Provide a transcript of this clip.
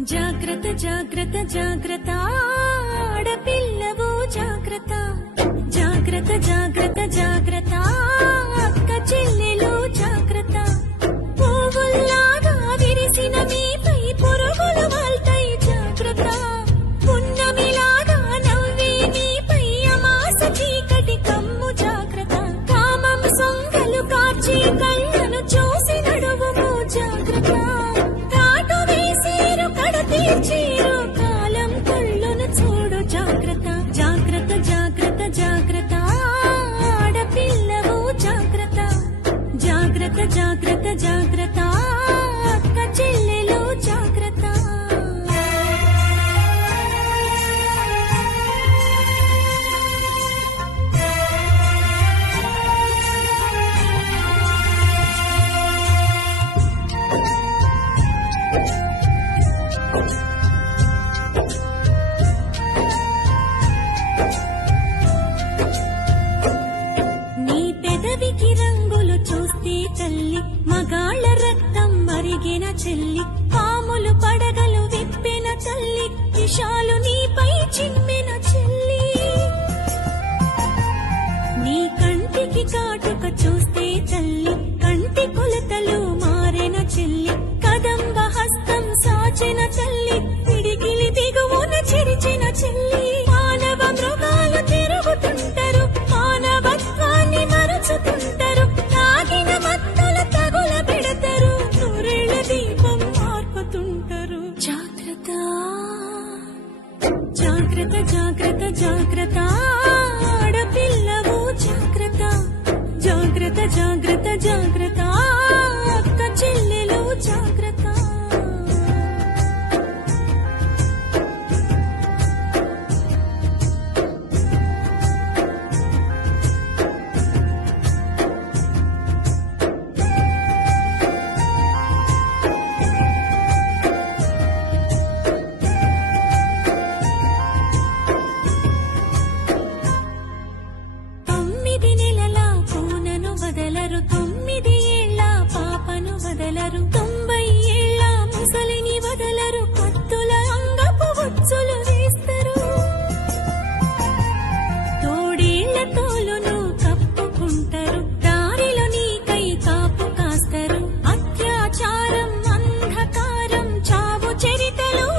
जाग्रत जाग्रत जाग्रताडपिल्लवो जाग्रता। जाग्रत जाग्रत जाग्रता। తల్లి మగాళ్ళ రక్తం మరిగిన చెల్లి పాములు పడగలు విప్పిన తల్లి విషాలు నీపై చిమ్మిన చెల్లి. నీ కంటికి కాటు जागृत जागृता।